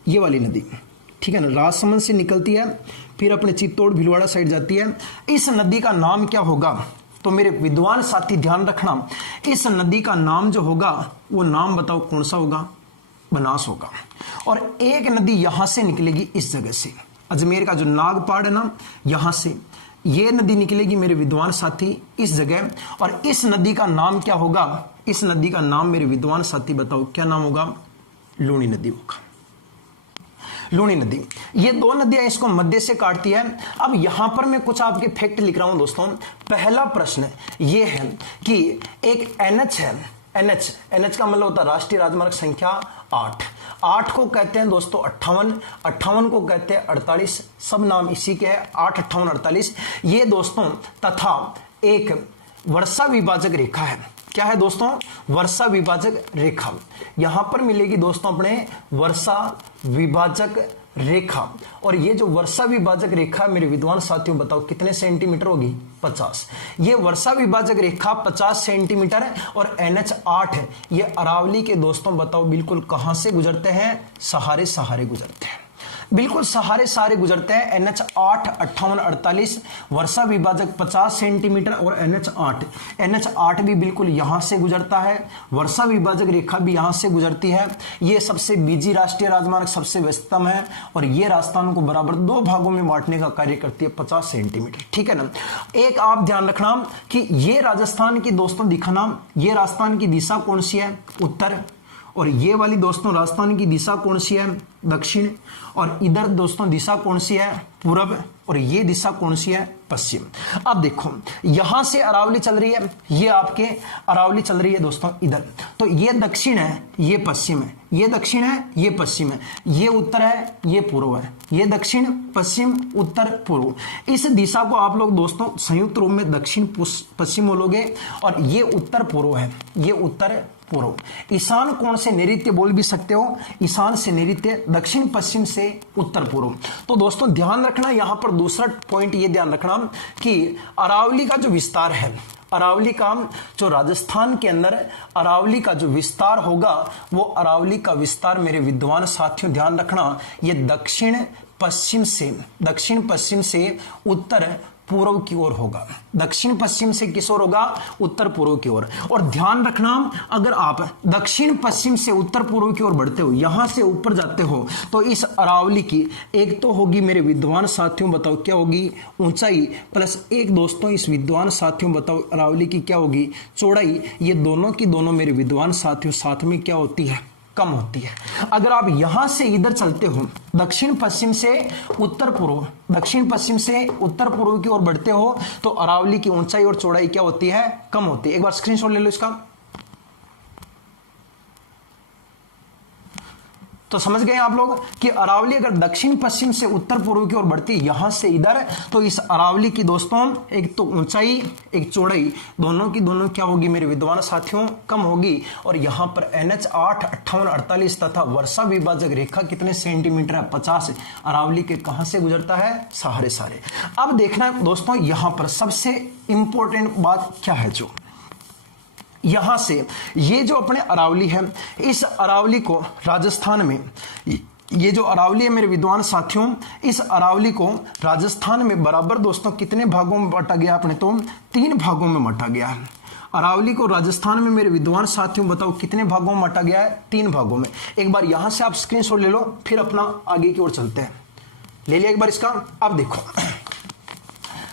ये वाली नदी, ठीक है ना? राजसमंद से निकलती है, फिर अपने चित्तौड़ भीलवाड़ा साइड जाती है। इस नदी का नाम क्या होगा? तो मेरे विद्वान साथी ध्यान रखना, इस नदी का नाम जो होगा वो नाम बताओ कौन सा होगा? बनास होगा। और एक नदी यहां से निकलेगी इस जगह से, अजमेर का जो नागपाड़ है ना, यहां से ये नदी निकलेगी मेरे विद्वान साथी इस जगह। और इस नदी का नाम क्या होगा? इस नदी का नाम मेरे विद्वान साथी बताओ क्या नाम होगा? लूणी नदी होगा। लूनी नदी। ये दो नदियां इसको मध्य से काटती है। अब यहां पर मैं कुछ आपके फैक्ट लिख रहा हूं दोस्तों। पहला प्रश्न ये है कि एक एनएच है, एनएच का मतलब होता है राष्ट्रीय राजमार्ग संख्या 8 को कहते हैं दोस्तों 58 को कहते हैं 48, सब नाम इसी के है 8, 58, 48। ये दोस्तों तथा एक वर्षा विभाजक रेखा है। क्या है दोस्तों? वर्षा विभाजक रेखा। यहां पर मिलेगी दोस्तों अपने वर्षा विभाजक रेखा। और ये जो वर्षा विभाजक रेखा मेरे विद्वान साथियों बताओ कितने सेंटीमीटर होगी? 50। ये वर्षा विभाजक रेखा 50 सेंटीमीटर है। और NH 8 है, ये अरावली के दोस्तों बताओ बिल्कुल कहां से गुजरते हैं? सहारे गुजरते हैं, बिल्कुल सहारे गुजरते हैं। NH 8, 58, 48, वर्षा विभाजक 50 सेंटीमीटर और NH 8 भी बिल्कुल यहां से गुजरता है। वर्षा विभाजक रेखा भी यहां से गुजरती है। ये सबसे बिजी राष्ट्रीय राजमार्ग, सबसे व्यस्तम है। और ये राजस्थान को बराबर 2 भागों में बांटने का कार्य करती है 50 सेंटीमीटर। ठीक है ना। एक आप ध्यान रखना कि ये राजस्थान की दोस्तों दिखाना, ये राजस्थान की दिशा कौन सी है? उत्तर। और ये वाली दोस्तों राजस्थान की दिशा कौन सी है? दक्षिण। और इधर दोस्तों दिशा कौन सी है? पूरब। और ये दिशा कौन सी है? पश्चिम। अब देखो यहां से अरावली चल रही है, ये आपके अरावली चल रही है दोस्तों इधर। तो ये दक्षिण है, ये पश्चिम है, ये दक्षिण है, ये पश्चिम है, ये उत्तर है, ये पूर्व है, ये दक्षिण पश्चिम उत्तर पूर्व। इस दिशा को आप लोग दोस्तों संयुक्त रूप में दक्षिण पश्चिम बोलोगे। और ये उत्तर पूर्व है, ये उत्तर पूर्व। ईशान कोण से नैऋत्य बोल भी सकते हो, ईशान से नैऋत्य, दक्षिण पश्चिम से उत्तर पूर्व। तो दोस्तों ध्यान रखना यहां पर दूसरा पॉइंट ये ध्यान रखना कि अरावली का जो विस्तार है, अरावली का जो राजस्थान के अंदर अरावली का जो विस्तार होगा, वो अरावली का विस्तार मेरे विद्वान साथियों ध्यान रखना, ये दक्षिण पश्चिम से उत्तर पूर्व की ओर होगा। दक्षिण पश्चिम से किस ओर होगा? उत्तर पूर्व की ओर। और ध्यान रखना अगर आप दक्षिण पश्चिम से उत्तर पूर्व की ओर बढ़ते हो, यहां से ऊपर जाते हो, तो इस अरावली की एक तो होगी मेरे विद्वान साथियों बताओ क्या होगी? ऊंचाई, प्लस एक दोस्तों इस विद्वान साथियों बताओ अरावली की क्या होगी? चौड़ाई। ये दोनों की दोनों मेरे विद्वान साथियों साथ में क्या होती है? कम होती है। अगर आप यहां से इधर चलते हो, दक्षिण पश्चिम से उत्तर पूर्व, दक्षिण पश्चिम से उत्तर पूर्व की ओर बढ़ते हो, तो अरावली की ऊंचाई और चौड़ाई क्या होती है? कम होती है। एक बार स्क्रीनशॉट ले लो इसका। तो समझ गए आप लोग कि अरावली अगर दक्षिण पश्चिम से उत्तर पूर्व की ओर बढ़ती है यहां से इधर, तो इस अरावली की दोस्तों एक तो ऊंचाई एक चौड़ाई दोनों की दोनों क्या होगी मेरे विद्वान साथियों? कम होगी। और यहां पर NH 8, 58, 48 तथा वर्षा विभाजक रेखा कितने सेंटीमीटर है? 50। अरावली के कहां से गुजरता है? सहारे। अब देखना दोस्तों यहां पर सबसे इंपॉर्टेंट बात क्या है, जो यहां से ये जो अपने अरावली है, इस अरावली को राजस्थान में, ये जो अरावली है मेरे विद्वान साथियों, इस अरावली को राजस्थान में बराबर दोस्तों कितने भागों में बांटा गया? अपने तो 3 भागों में बांटा गया है। अरावली को राजस्थान में मेरे विद्वान साथियों बताओ कितने भागों में बांटा गया है? 3 भागों में। एक बार यहां से आप स्क्रीनशॉट ले लो, फिर अपना आगे की ओर चलते हैं। ले लिया एक बार इसका। अब देखो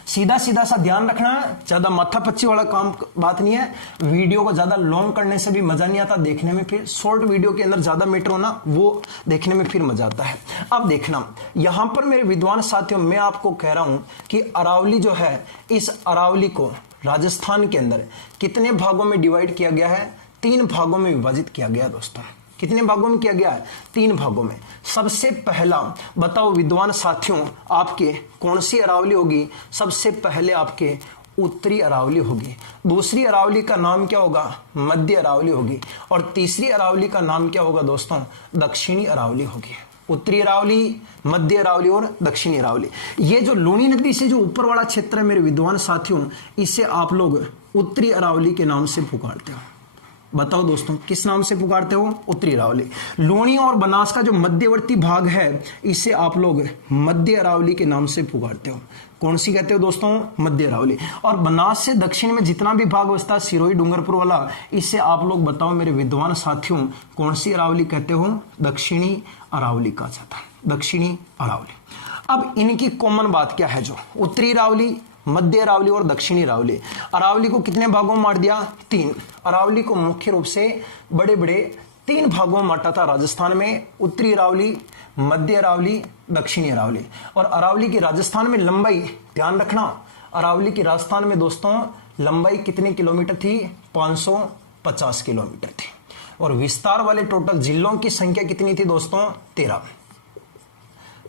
सीधा सा ध्यान रखना है, ज्यादा माथापच्ची वाला काम बात नहीं है। वीडियो को ज्यादा लॉन्ग करने से भी मजा नहीं आता देखने में, फिर शॉर्ट वीडियो के अंदर ज्यादा मैटर होना वो देखने में फिर मजा आता है। अब देखना यहां पर मेरे विद्वान साथियों मैं आपको कह रहा हूं कि अरावली जो है, इस अरावली को राजस्थान के अंदर कितने भागों में डिवाइड किया गया है? 3 भागों में विभाजित किया गया दोस्तों। कितने भागों में किया गया है? 3 भागों में। सबसे पहला बताओ विद्वान साथियों आपके कौन सी अरावली होगी? सबसे पहले आपके उत्तरी अरावली होगी। दूसरी अरावली का नाम क्या होगा? मध्य अरावली होगी। और तीसरी अरावली का नाम क्या होगा दोस्तों? दक्षिणी अरावली होगी। उत्तरी अरावली, मध्य अरावली और दक्षिणी अरावली। ये जो लूनी नदी से जो ऊपर वाला क्षेत्र है मेरे विद्वान साथियों, इसे आप लोग उत्तरी अरावली के नाम से पुकारते हो। बताओ दोस्तों किस नाम से पुकारते हो? उत्तरी अरावली। लूनी और बनास का जो मध्यवर्ती भाग है, इसे आप लोग मध्य अरावली के नाम से पुकारते हो। कौन सी कहते हो दोस्तों? मध्य अरावली। और बनास से दक्षिण में जितना भी भाग बचता है सिरोही डूंगरपुर वाला, इससे आप लोग बताओ मेरे विद्वान साथियों कौन सी अरावली कहते हो? दक्षिणी अरावली कहा जाता है। दक्षिणी अरावली। अब इनकी कॉमन बात क्या है? जो उत्तरी अरावली, मध्य अरावली और दक्षिणी अरावली। अरावली को कितने भागों में बांट दिया? 3। अरावली को मुख्य रूप से बड़े बड़े तीन भागों में बांटा था राजस्थान में, उत्तरी अरावली, मध्य अरावली, दक्षिणी अरावली। और अरावली की राजस्थान में लंबाई, ध्यान रखना, अरावली की राजस्थान में दोस्तों लंबाई कितने किलोमीटर थी? 550 किलोमीटर थी। और विस्तार वाले टोटल जिलों की संख्या कितनी थी दोस्तों? 13।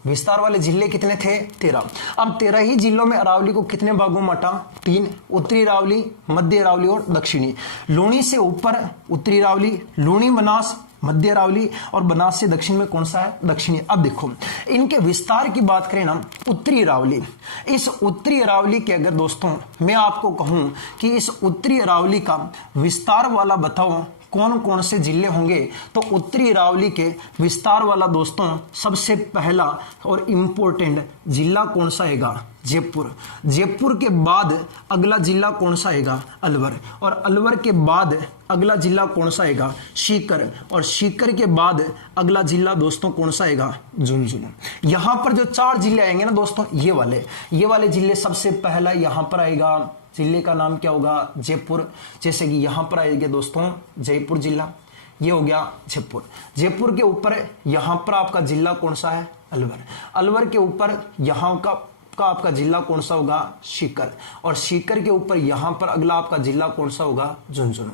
विस्तार वाले जिले कितने थे? 13। अब 13 ही जिलों में अरावली को कितने भागों में बांटा? 3, उत्तरी अरावली, मध्य अरावली और दक्षिणी। लूणी से ऊपर उत्तरी अरावली, लूणी बनास मध्य अरावली, और बनास से दक्षिण में कौन सा है? दक्षिणी। अब देखो इनके विस्तार की बात करें ना, उत्तरी अरावली, इस उत्तरी अरावली के अगर दोस्तों मैं आपको कहूं कि इस उत्तरी अरावली का विस्तार वाला बताओ कौन कौन से जिले होंगे, तो उत्तरी अरावली के विस्तार वाला दोस्तों सबसे पहला और इंपॉर्टेंट जिला कौन सा हैगा? जयपुर। जयपुर के बाद अगला जिला कौन सा हैगा? अलवर। और अलवर के बाद अगला जिला कौन सा हैगा? सीकर। और सीकर के बाद अगला जिला दोस्तों कौन सा हैगा? झुंझुनू। यहां पर जो 4 जिले आएंगे ना दोस्तों, ये वाले जिले सबसे पहला यहां पर आएगा। जिले का नाम क्या होगा? जयपुर। जैसे कि यहां पर आएगा दोस्तों जयपुर जिला, ये हो गया जयपुर। जयपुर के ऊपर यहां पर आपका जिला कौन सा है? अलवर। अलवर के ऊपर यहां का आपका जिला कौन सा होगा? सीकर। और सीकर के ऊपर यहां पर अगला आपका जिला कौन सा होगा? झुंझुनू।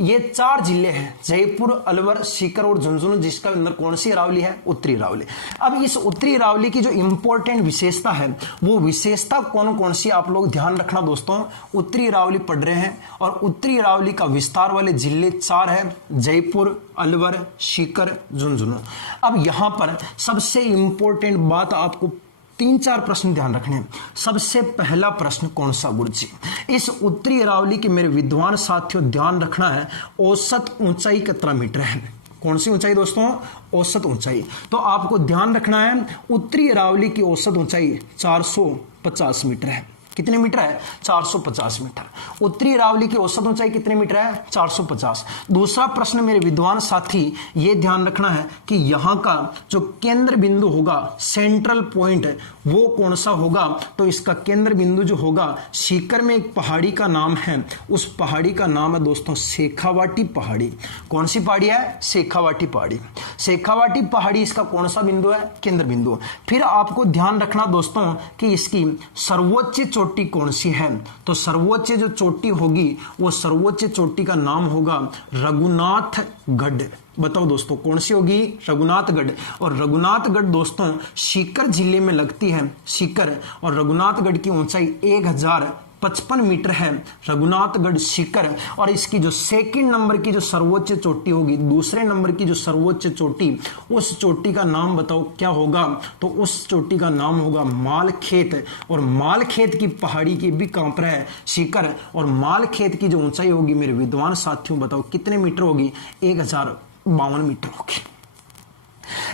ये 4 जिले हैं, जयपुर, अलवर, सीकर और झुंझुनू, जिसका अंदर कौन सी अरावली है? उत्तरी अरावली। अब इस उत्तरी अरावली की जो इंपॉर्टेंट विशेषता है, वो विशेषता कौन कौन सी आप लोग ध्यान रखना दोस्तों। उत्तरी अरावली पढ़ रहे हैं और उत्तरी अरावली का विस्तार वाले जिले 4 है, जयपुर, अलवर, सीकर, झुंझुनू। अब यहां पर सबसे इंपॉर्टेंट बात आपको 3-4 प्रश्न ध्यान रखने हैं। सबसे पहला प्रश्न कौन सा गुरुजी? इस उत्तरी अरावली के मेरे विद्वान साथियों ध्यान रखना है, औसत ऊंचाई कितना मीटर है? कौन सी ऊंचाई दोस्तों? औसत ऊंचाई। तो आपको ध्यान रखना है उत्तरी अरावली की औसत ऊंचाई 450 मीटर है। कितने मीटर है? 450 मीटर। उत्तरी अरावली की औसत ऊंचाई कितने मीटर है? 450। दूसरा प्रश्न मेरे विद्वान साथी ये ध्यान रखना है कि यहां का जो केंद्र बिंदु होगा, सेंट्रल पॉइंट, वो कौन सा होगा? तो इसका केंद्र बिंदु जो होगा, सीकर में एक पहाड़ी का नाम है, उस पहाड़ी का नाम है दोस्तों शेखावाटी पहाड़ी। कौन सी पहाड़ी है? शेखावाटी पहाड़ी। शेखावाटी पहाड़ी इसका कौन सा बिंदु है? केंद्र बिंदु। फिर आपको ध्यान रखना दोस्तों कि इसकी सर्वोच्च चोटी कौन सी है? तो सर्वोच्च जो चोटी होगी, वो सर्वोच्च चोटी का नाम होगा रघुनाथगढ़। बताओ दोस्तों कौन सी होगी? रघुनाथगढ़। और रघुनाथगढ़ दोस्तों सीकर जिले में लगती है। सीकर और रघुनाथगढ़ की ऊंचाई 1055 मीटर है, रघुनाथगढ़ सीकर। और इसकी जो सेकंड नंबर की जो सर्वोच्च चोटी होगी, दूसरे नंबर की जो सर्वोच्च चोटी, उस चोटी का नाम बताओ क्या होगा? तो उस चोटी का नाम होगा मालखेत। और मालखेत की पहाड़ी की भी कहां पर है? सीकर। और मालखेत की जो ऊंचाई होगी मेरे विद्वान साथियों बताओ कितने मीटर होगी? 1052 मीटर होगी।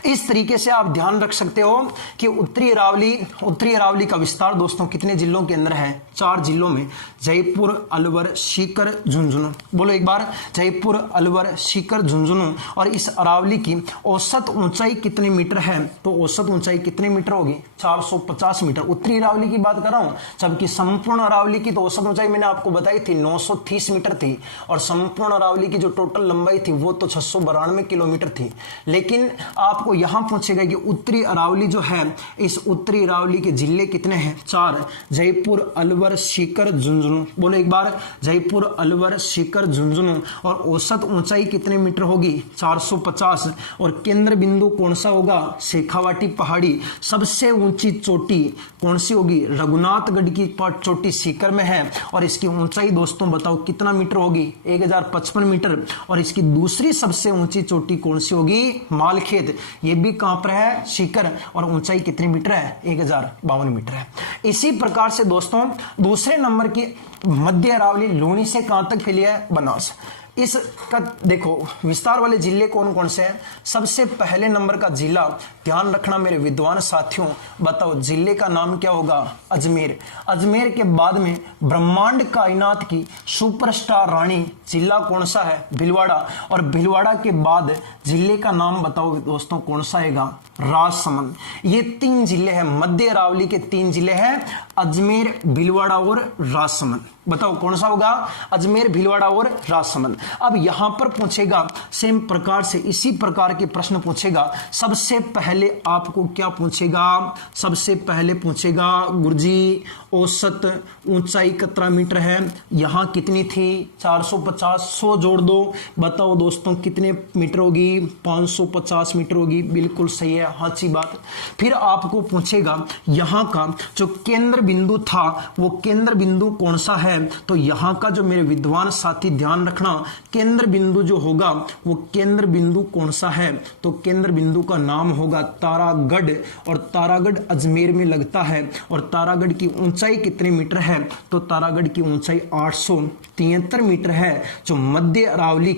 इस तरीके से आप ध्यान रख सकते हो कि उत्तरी अरावली का विस्तार दोस्तों कितने जिलों के अंदर है? 4 जिलों में, जयपुर, अलवर, सीकर, झुंझुनू। बोलो एक बार, जयपुर, अलवर, सीकर, झुंझुनू। और इस अरावली की औसत ऊंचाई कितने मीटर है? तो औसत ऊंचाई कितने मीटर होगी? 450 मीटर। उत्तरी अरावली की बात कर रहा हूं, जबकि संपूर्ण अरावली की तो औसत ऊंचाई मैंने आपको बताई थी 930 मीटर थी, और संपूर्ण अरावली की जो टोटल लंबाई थी वो तो 692 किलोमीटर थी। लेकिन आपको यहां पूछेगा कि उत्तरी अरावली जो है, इस उत्तरी अरावली के जिले कितने हैं? 4, जयपुर, अलवर, सीकर, झुंझुनू। बोलो एक बार, जयपुर, अलवर, सीकर, झुंझुनू। और औसत ऊंचाई कितने मीटर होगी? 450। और केंद्र बिंदु कौन सा होगा? शेखावाटी पहाड़ी। सबसे ऊंची चोटी कौन सी होगी? रघुनाथगढ़ की चोटी सीकर में है, और इसकी ऊंचाई दोस्तों बताओ कितना मीटर होगी? 1055 मीटर। और इसकी दूसरी सबसे ऊंची चोटी कौन सी होगी? मालखेत। ये भी कहां पर है? सीकर। और ऊंचाई कितनी मीटर है? 1052 मीटर है। इसी प्रकार से दोस्तों दूसरे नंबर की मध्य अरावली लूणी से कहां तक फैली है? बनास। इसका देखो विस्तार वाले जिले कौन कौन से हैं? सबसे पहले नंबर का जिला ध्यान रखना मेरे विद्वान साथियों, बताओ जिले का नाम क्या होगा? अजमेर। अजमेर के बाद में ब्रह्मांड कायनात की सुपरस्टार रानी जिला कौन सा है? भीलवाड़ा। और भीलवाड़ा के बाद जिले का नाम बताओ दोस्तों कौन सा हैगा? राजसमंद। ये 3 जिले हैं, मध्य अरावली के 3 जिले हैं, अजमेर, भीलवाड़ा और राजसमंद। बताओ कौन सा होगा? अजमेर, भीलवाड़ा और राजसमंद। अब यहां पर पूछेगा सेम प्रकार से, इसी प्रकार के प्रश्न पूछेगा। सबसे पहले आपको क्या पूछेगा? सबसे पहले पूछेगा गुरुजी औसत ऊंचाई कितना मीटर है? यहां कितनी थी? 450, 100 जोड़ दो। बताओ दोस्तों कितने मीटर होगी? 550 मीटर होगी। बिल्कुल सही है, हाँ अच्छी बात। फिर आपको पूछेगा यहां का जो केंद्र बिंदु था वो केंद्र बिंदु कौन सा है? तो यहां का जो मेरे विद्वान साथी ध्यान रखना, केंद्र बिंदु जो होगा वो केंद्र बिंदु कौन सा है? तो केंद्र बिंदु का नाम होगा तारागढ़, और तारागढ़ अजमेर में लगता है। और तारागढ़ की ऊंचाई कितने मीटर है? तो तारागढ़ की ऊंचाई 873 मीटर है, जो मध्य अरावली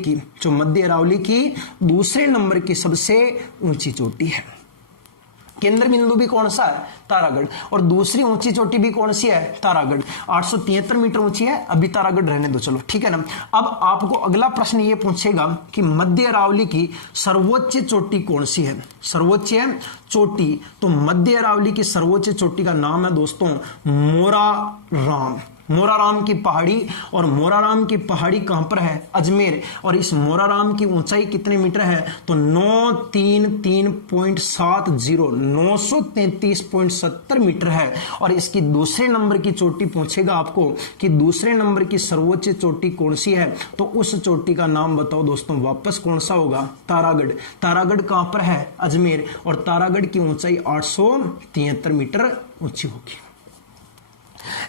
की दूसरे नंबर की सबसे ऊंची चोटी है। केंद्र बिंदु भी कौन सा है? तारागढ़। और दूसरी ऊंची चोटी भी कौन सी है? तारागढ़। 873 मीटर ऊंची है। अभी तारागढ़ रहने दो, चलो ठीक है ना। अब आपको अगला प्रश्न ये पूछेगा कि मध्य अरावली की सर्वोच्च चोटी कौन सी है? सर्वोच्च चोटी, तो मध्य अरावली की सर्वोच्च चोटी का नाम है दोस्तों मोराराम। मोराराम की पहाड़ी। और मोराराम की पहाड़ी कहां पर है? अजमेर। और इस मोराराम की ऊंचाई कितने मीटर है? तो 933.70 933.70 मीटर है। और इसकी दूसरे नंबर की चोटी पूछेगा आपको कि दूसरे नंबर की सर्वोच्च चोटी कौन सी है? तो उस चोटी का नाम बताओ दोस्तों, वापस कौन सा होगा? तारागढ़। तारागढ़ कहां पर है? अजमेर। और तारागढ़ की ऊंचाई 873 मीटर ऊंची होगी।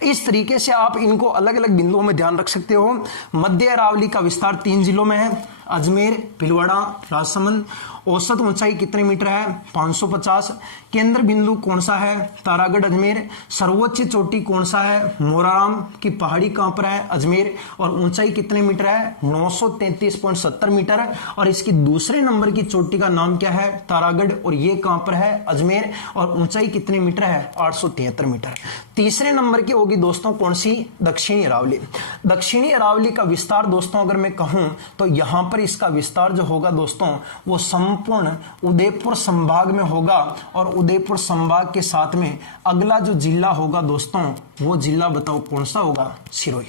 इस तरीके से आप इनको अलग अलग बिंदुओं में ध्यान रख सकते हो। मध्य अरावली का विस्तार 3 जिलों में है, अजमेर, भीलवाड़ा, राजसमंद। औसत ऊंचाई कितने मीटर है? 550। केंद्र बिंदु कौन सा है? तारागढ़, अजमेर। सर्वोच्च चोटी कौन सा है? मोराराम की पहाड़ी कहां पर है? अजमेर। और ऊंचाई कितने मीटर है? 933.70 मीटर। और इसकी दूसरे नंबर की चोटी का नाम क्या है? तारागढ़। और ये कहां पर है? अजमेर। और ऊंचाई कितने मीटर है? 873 मीटर। तीसरे नंबर की होगी दोस्तों कौन सी? दक्षिणी अरावली। दक्षिणी अरावली का विस्तार दोस्तों अगर मैं कहूं तो यहां पर इसका विस्तार जो होगा दोस्तों वो संपूर्ण उदयपुर संभाग में होगा। और उदयपुर संभाग के साथ में अगला जो जिला होगा दोस्तों वो जिला बताओ कौन सा होगा? सिरोही।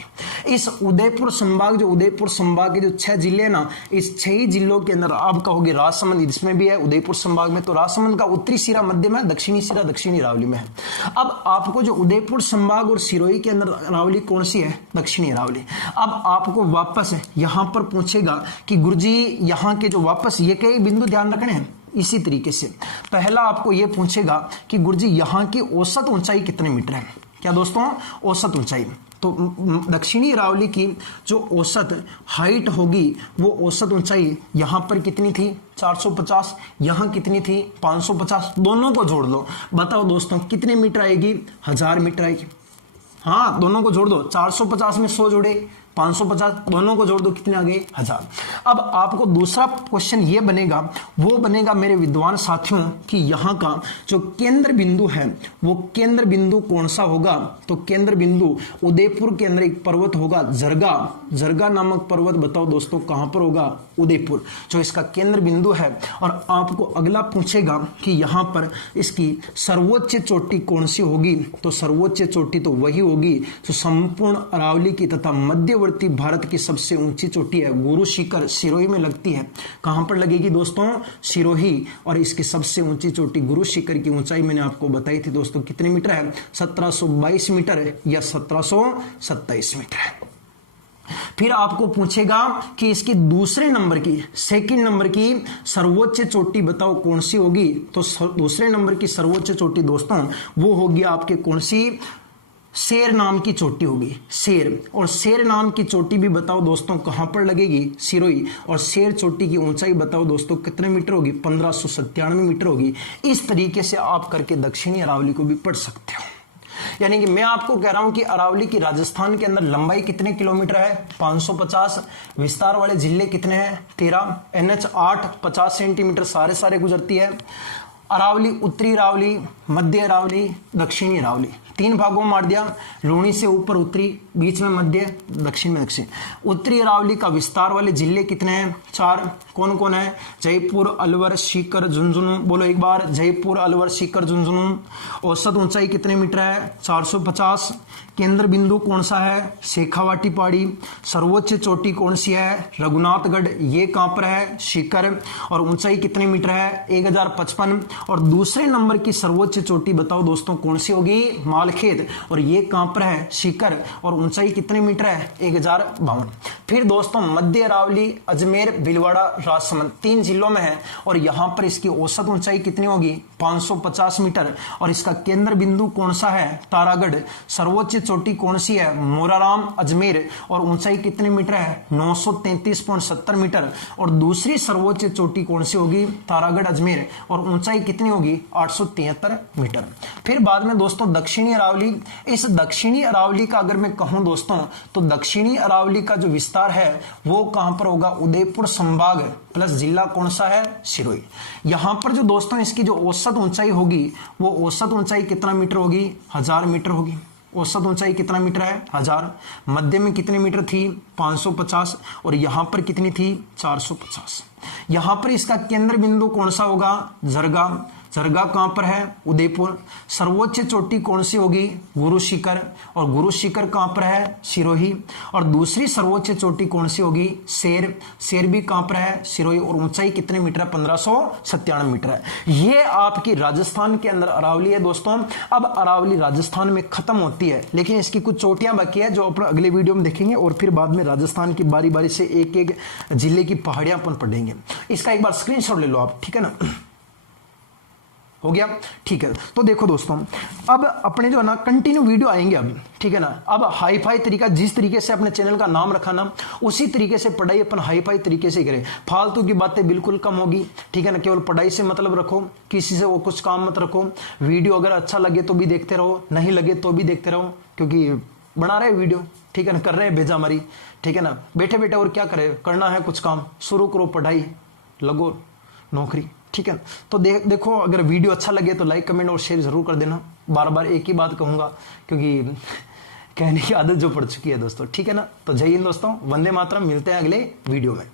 इस उदयपुर संभाग के जो 6 जिले ना, इस 6 ही जिलों के अंदर आप कहोगे राजसमंद इसमें भी है उदयपुर संभाग में, तो राजसमंद का उत्तरी सिरा मध्य में, दक्षिणी सिरा दक्षिणी अरावली में है। अब आपको जो उदयपुर संभाग और सिरोही के अंदर अरावली कौन सी है? दक्षिणी अरावली। अब आपको वापस यहां पर पूछेगा कि गुरुजी यहां के जो वापस ये कई बिंदु ध्यान रखने हैं। इसी तरीके से पहला आपको यह पूछेगा कि गुरुजी यहां की औसत ऊंचाई कितने मीटर है? क्या दोस्तों? औसत ऊंचाई। तो दक्षिणी अरावली की जो औसत हाइट होगी वो औसत ऊंचाई यहां पर कितनी थी? 450। यहां कितनी थी? 550। दोनों को जोड़ लो, बताओ दोस्तों कितने मीटर आएगी? 1000 मीटर आएगी। हाँ, दोनों को जोड़ दो। 450 में 100 जोड़े 550, दोनों को जोड़ दो कितने आ गए? 1000। अब आपको दूसरा क्वेश्चन ये बनेगा, वो बनेगा मेरे विद्वान साथियों कि यहाँ का जो केंद्र बिंदु है वो केंद्र बिंदु कौन सा होगा? तो केंद्र बिंदु उदयपुर के अंदर एक पर्वत होगा जरगा नामक पर्वत। बताओ दोस्तों कहां पर होगा? उदयपुर, जो इसका केंद्र बिंदु है। और आपको अगला पूछेगा कि यहां पर इसकी सर्वोच्च चोटी कौन सी होगी? तो सर्वोच्च चोटी तो वही होगी जो संपूर्ण अरावली की तथा मध्यवर्ती भारत की सबसे ऊंची चोटी है, गुरु शिखर, सिरोही में लगती है। कहां पर लगेगी दोस्तों? सिरोही। और इसकी सबसे ऊंची चोटी गुरु शिखर की ऊंचाई मैंने आपको बताई थी दोस्तों कितने मीटर है? 1722 मीटर या 1727 मीटर है। फिर आपको पूछेगा कि इसकी दूसरे नंबर की, सेकंड नंबर की सर्वोच्च चोटी बताओ कौन सी होगी? तो दूसरे नंबर की सर्वोच्च चोटी दोस्तों वो होगी आपके कौन सी? शेर नाम की चोटी होगी, शेर। और शेर नाम की चोटी भी बताओ दोस्तों कहां पर लगेगी? सिरोही। और शेर चोटी की ऊंचाई बताओ दोस्तों कितने मीटर होगी? 1597 मीटर होगी। इस तरीके से आप करके दक्षिणी अरावली को भी पढ़ सकते हो। यानी कि मैं आपको कह रहा हूं कि अरावली की राजस्थान के अंदर लंबाई कितने किलोमीटर है? 550। विस्तार वाले जिले कितने हैं? 13। NH 8 50 सेंटीमीटर सारे गुजरती है। अरावली, उत्तरी अरावली, मध्य अरावली, दक्षिणी अरावली, 3 भागों में बांट दिया। लूणी से ऊपर उत्तरी, बीच में मध्य, दक्षिण में दक्षिण। उत्तरी अरावली का विस्तार वाले जिले कितने हैं? 4। कौन कौन है? जयपुर, अलवर, सीकर, झुंझुनू। बोलो एक बार, जयपुर, अलवर, सीकर, झुंझुनू। औसत ऊंचाई कितने मीटर है? 450। केंद्र बिंदु कौन सा है? शेखावाटी पहाड़ी। सर्वोच्च चोटी कौन सी है? रघुनाथगढ़। ये कहां पर है? सीकर। और ऊंचाई कितने मीटर है? 1055। और दूसरे नंबर की सर्वोच्च चोटी बताओ दोस्तों कौन सी होगी? मालखेत। और ये कहां पर है? सीकर। और ऊंचाई कितने मीटर है? 1052। फिर दोस्तों मध्य अरावली, अजमेर, भीलवाड़ा, राजसमंद 3 जिलों में है और यहां पर इसकी औसत ऊंचाई कितनी होगी? 550 मीटर। और इसका केंद्र बिंदु कौन सा है? तारागढ़। सर्वोच्च चोटी कौन सी है? मोराराम, अजमेर। और ऊंचाई कितने मीटर है? 933.70 मीटर। और दूसरी सर्वोच्च चोटी कौन सी होगी? तारागढ़, अजमेर। और ऊंचाई कितनी होगी? 873 मीटर। फिर बाद में दोस्तों दक्षिणी अरावली। इस दक्षिणी अरावली का अगर मैं कहूं दोस्तों तो दक्षिणी अरावली का जो विस्तार है वो कहां पर होगा? उदयपुर संभाग प्लस जिला कौन सा है? सिरोही। यहां पर जो दोस्तों इसकी जो औसत ऊंचाई होगी वो औसत ऊंचाई कितना मीटर होगी? 1000 मीटर होगी। औसत ऊंचाई कितना मीटर है? 1000। मध्य में कितने मीटर थी? 550। और यहां पर कितनी थी? 450। यहां पर इसका केंद्र बिंदु कौन सा होगा? जरगा। जरगा कहां पर है? उदयपुर। सर्वोच्च चोटी कौन सी होगी? गुरु शिखर। और गुरु शिखर कहां पर है? सिरोही। और दूसरी सर्वोच्च चोटी कौन सी होगी? शेर। शेर भी कहां पर है? सिरोही। और ऊंचाई कितने मीटर है? 1597 मीटर है। ये आपकी राजस्थान के अंदर अरावली है दोस्तों। अब अरावली राजस्थान में खत्म होती है लेकिन इसकी कुछ चोटियां बाकी है जो अपन अगले वीडियो में देखेंगे और फिर बाद में राजस्थान की बारी बारी से एक एक जिले की पहाड़ियां अपन पढ़ेंगे। इसका एक बार स्क्रीनशॉट ले लो आप, ठीक है ना? हो गया, ठीक है। तो देखो दोस्तों अब अपने जो है ना कंटिन्यू वीडियो आएंगे अब, ठीक है ना? अब हाई फाई तरीका, जिस तरीके से अपने चैनल का नाम रखा ना उसी तरीके से पढ़ाई अपन हाई फाई तरीके से करें। फालतू की बातें बिल्कुल कम होगी, ठीक है ना? केवल पढ़ाई से मतलब रखो, किसी से वो कुछ काम मत रखो। वीडियो अगर अच्छा लगे तो भी देखते रहो, नहीं लगे तो भी देखते रहो, क्योंकि बना रहे वीडियो, ठीक है ना? कर रहे हैं भेजा हमारी, ठीक है ना? बैठे बैठे और क्या करे, करना है कुछ काम, शुरू करो पढ़ाई, लगो नौकरी, ठीक है। तो देखो अगर वीडियो अच्छा लगे तो लाइक, कमेंट और शेयर जरूर कर देना। बार बार एक ही बात कहूंगा क्योंकि कहने की आदत जो पड़ चुकी है दोस्तों, ठीक है ना? तो जय हिंद दोस्तों, वंदे मातरम। मिलते हैं अगले वीडियो में।